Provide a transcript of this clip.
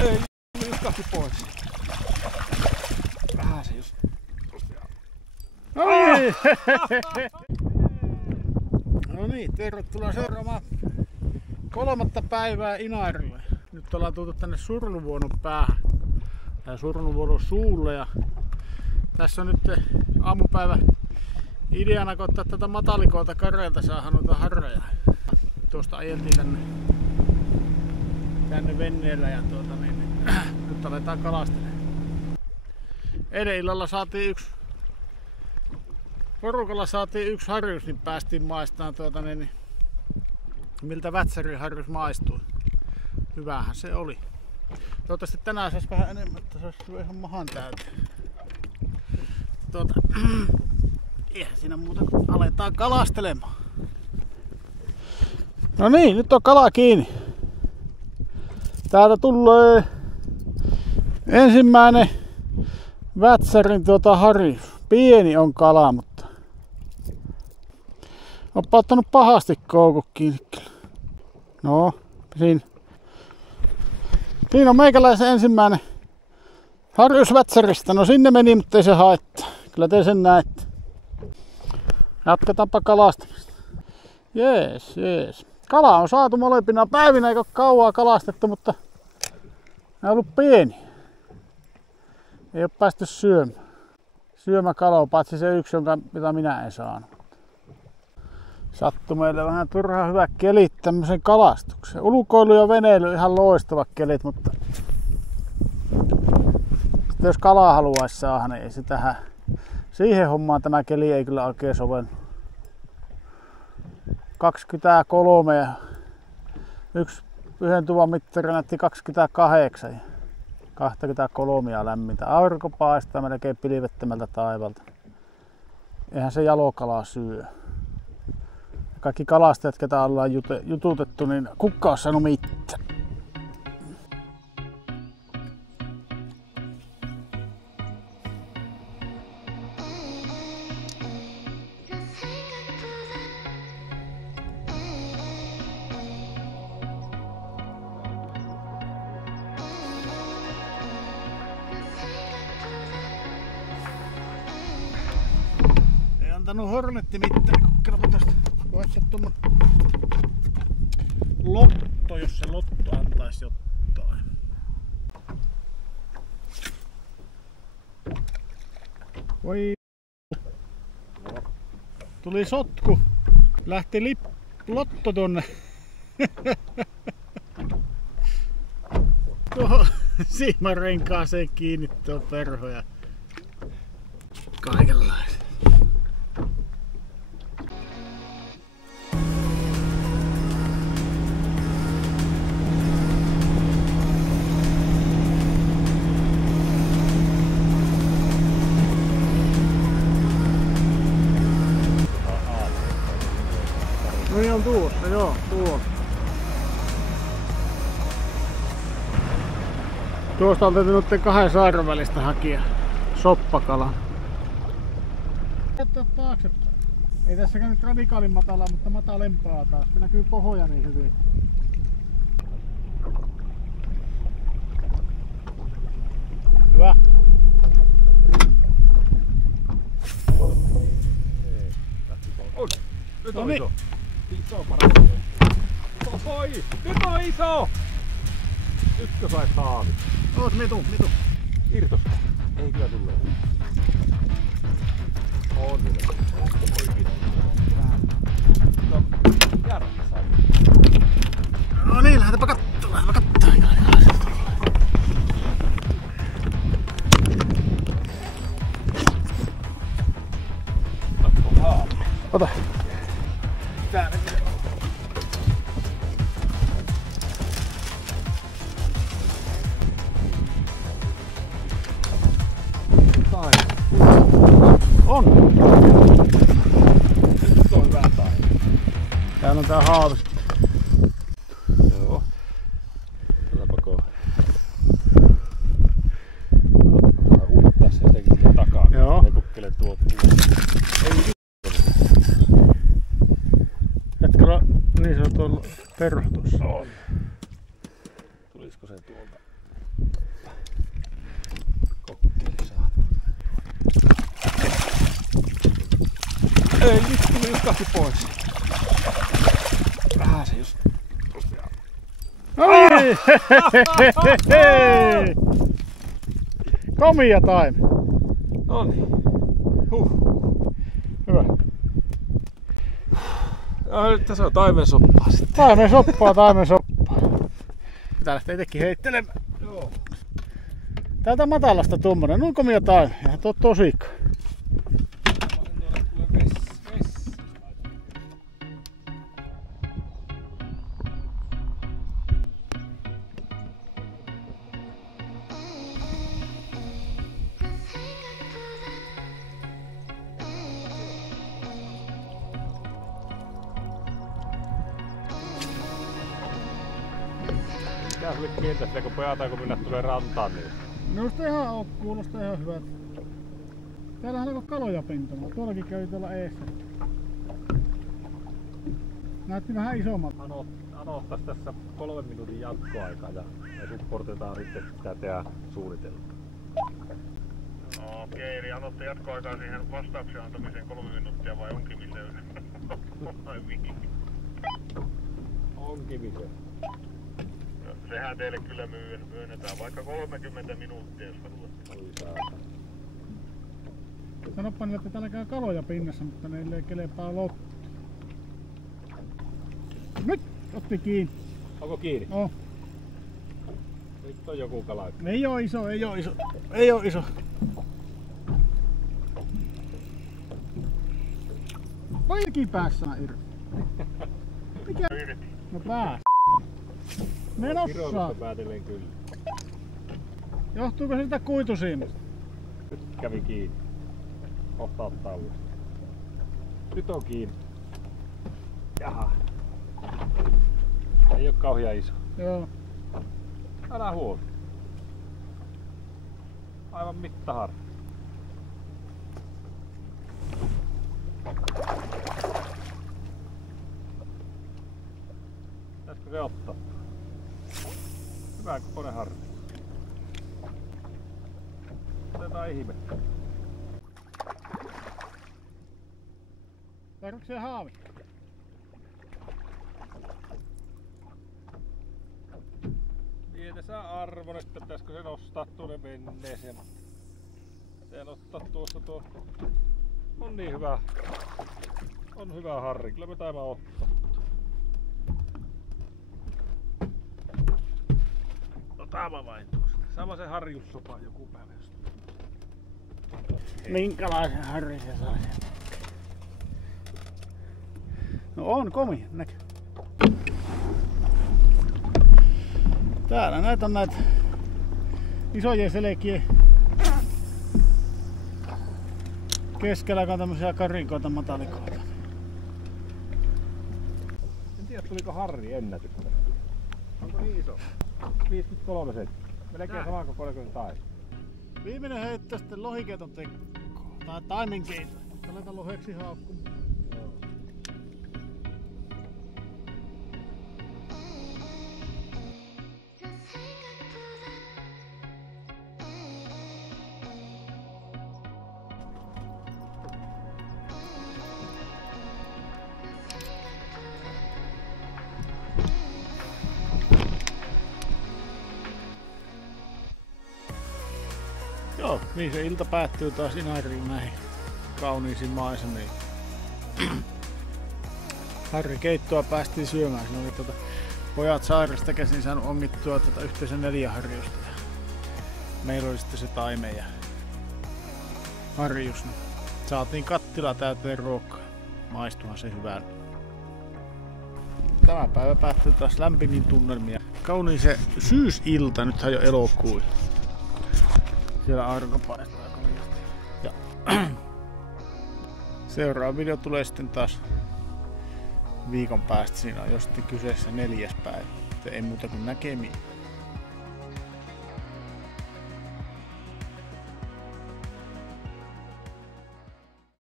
Ei, just kahti pois. Vähän se just. No niin, tervetuloa seuraamaan 3. päivää Inaarille. Nyt ollaan tultu tänne Surnuvuonon päähän. Tai Surnuvuonon suulle. Ja tässä on nyt aamupäivä ideana ottaa tätä matalikoilta kareilta saada noita harreja. Tuosta ajeltiin tänne venneellä ja nyt aletaan kalastelemaan. Eilen illalla saatiin porukalla saatiin yksi harjus, niin päästiin maistamaan miltä Vätsärin harjus maistui. Hyvähän se oli. Toivottavasti tänään saisi vähän enemmän, että se olisi ihan mahan täyteen. Eihän siinä muuta, aletaan kalastelemaan. No niin, nyt on kala kiinni. Täältä tulee ensimmäinen Vätsärin harjus. Pieni on kala, mutta onpa ottanut pahasti koukut kiinni. No, siinä on meikäläisen ensimmäinen harjus Vätsäristä. No sinne meni, mutta ei se haittaa. Kyllä te sen näette. Jatketaanpa kalastamista. Jees. Kala on saatu molempina päivinä, eikä ole kauaa kalastettu, mutta ne on ollut pieni. Ei ole päästy syömäkaloa, paitsi se yksi, mitä minä en saanut. Sattui meille vähän turhaan hyvät kelit tämmöisen kalastuksen. Ulkoilu ja veneily ihan loistavat kelit, mutta sitten jos kalaa haluaisi saada, niin ei se tähän. Siihen hommaan tämä keli ei kyllä oikein sovellu. 23 ja yhden tuvan mittari näytti 28 ja 23 lämmintä. Aurinko paistaa melkein pilvettömältä taivalta. Eihän se jalokalaa syö. Kaikki kalastajat, ketä ollaan jututettu, niin kukaan on sanonut mitään. Antanut hornetti mittari, kokeilapa tosta. Voisi tuommoinen lotto, jos se lotto antaisi jotain. Voi tuli sotku. Lähti lotto tonne. Tuohon siimarenkaaseen kiinni tuo perho ja kaikenlaista. No niin on tuossa, joo, tuossa. Tuosta on täytynyt 2 saaren välistä hakea soppakala. Ottaa taaksepäin. Ei tässäkään nyt radikaalin matalaa, mutta matalempaa taas. Se näkyy pohoja niin hyvin. Hyvä. Nyt on iso. Iso parempi. Oi! Nyt on iso! Nytkö sai saavi? Oot mitu. Irtos. Ei kyllä tullee. On nyt. Oikein. No, järvi sai. No niin, lähdetääpä kattoo. Ota. Tää menee. On. Nyt on hyvä tai. Täällä on tää haavis. Joo. Tätä pakoo. Uittaa se jotenkin sinne takaa. Joo. Ne kukkelee tuolta. Ei. Hetkellä niin se on tuolla perho tuossa. On. Tulisiko se tuolta? Ei, nyt liukahti pois. Vähän se just rupeaa. Noniin! Komia taime. Noniin. Hyvä. Ja nyt tässä on taimen soppaa sitten. Taimen soppaa. Pitää lähteä itsekin heittelemään. Joo. Täältä matalasta tuommoinen. Noin komia taime. Eihän tuo tosikka. Mikä sulle kiinteistä, kun pojataan kun minä tulee rantaan niin? Minusta ihan kuulostaa ihan hyvältä. Täällähän alkoi kaloja pintamaan. Tuollakin kävi tuolla eessä. Näytti vähän isommat. Anohtais tässä 3 minuutin jatkoaika ja supportetaan sitten sitä tehdä suunnitelmaa. No okei, eli anotte jatkoaikaa siihen vastauksen antamiseen 3 minuuttia vai onkimiseen? Vai mihin? Onkimiseen. Sehän teille kyllä myönnetään vaikka 30 minuuttia, jos haluatte. Sanoppa niille, että täällä käy kaloja pinnassa, mutta neille ei kelepaa loppu. Nyt otti kiinni. Onko kiinni? Oh. Nyt on joku kala. Ei oo iso. Vai päässä irti? Mikä? No pääs. Menossa. Kiroilusta päätellen kyllä. Johtuuko se sitä kuitusiimasta? Nyt kävi kiinni. Kohta ottaa uudestaan. Nyt on kiinni. Jaha. Ei oo kauhean iso. Joo. Älä huoli. Aivan mittahar. Pitäisikö se ottaa? Hyvä kokoinen harri. Otetaan ihme. Tarvitsetko se haavi? Mieti sä arvon, että pitäisikö se nostaa tuonne veneeseen. Se nostaa tuosta tuo. On niin hyvä. On hyvä harri. Kyllä me taimme ottaa. Otaanpa vain tuosta. Sama se harjussopa joku päivä. Minkälaisen harrin se sai? No on komia, näkyy. Täällä näitä on näitä isojen selkien keskellä on tämmösiä karikoita, matalikoita. En tiedä tuliko harri ennätystä. Onko niin iso? 53 senttiä. Melkein saman kokoinen kuin tai. Viimeinen heitto sitten lohikeiton tekkoon. Tai taimenkeito. Aletaan loheksi haukkumaan. Joo, niin se ilta päättyy taas Inariin näihin kauniisiin maisemiin. Harrikeittoa päästiin syömään. Siinä oli pojat sairasta käsin saanut ongittua yhteensä 4 harjusta. Meillä oli sitten se taime ja harjus. Saatiin kattila täyteen ruokaa. Maistuhan se hyvää. Tämä päivä päättyy taas lämpimin tunnelmia. Kauniin se syysilta, nythän jo elokuu. Siellä aurinko paistaa komeasti. Ja seuraava video tulee sitten taas viikon päästä. Siinä on jo sitten kyseessä 4. päivä. Ei muuta kuin näkemiin.